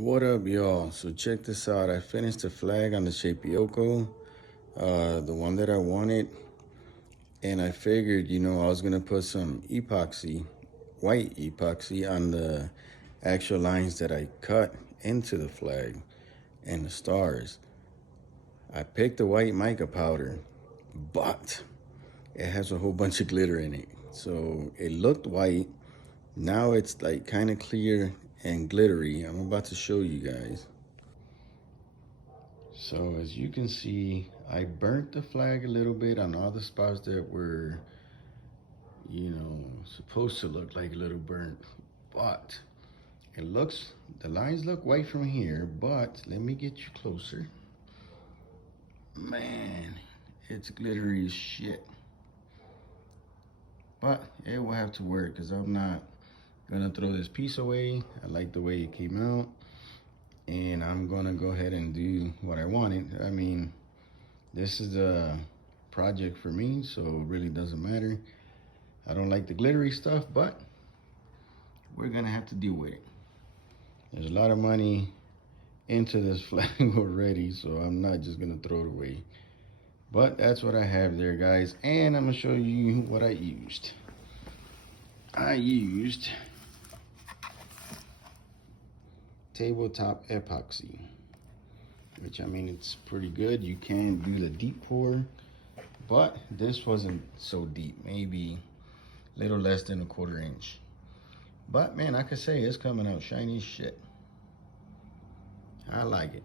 What up, y'all? So check this out. I finished the flag on the Shapeoko, the one that I wanted, and I figured, I was gonna put some epoxy, white epoxy, on the actual lines that I cut into the flag and the stars. I picked the white mica powder, but it has a whole bunch of glitter in it. So it looked white. Now it's like kind of clear and glittery. I'm about to show you guys. So as you can see, I burnt the flag a little bit on all the spots that were, supposed to look like a little burnt. But the lines look white from here, but let me get you closer. Man, it's glittery as shit. But it will have to work because I'm not gonna throw this piece away. I like the way it came out. And I'm gonna go ahead and do what I wanted. I mean, this is a project for me, so it really doesn't matter. I don't like the glittery stuff, but we're gonna have to deal with it. There's a lot of money into this flag already, so I'm not just gonna throw it away. But that's what I have there, guys, and I'm gonna show you what I used. I used tabletop epoxy, which, I mean, it's pretty good. You can do the deep pour, but this wasn't so deep, maybe a little less than a 1/4 inch. But man, I could say it's coming out shiny as shit. I like it.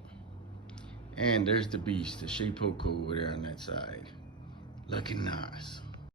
And there's the beast, the Shapeoko over there on that side. Looking nice.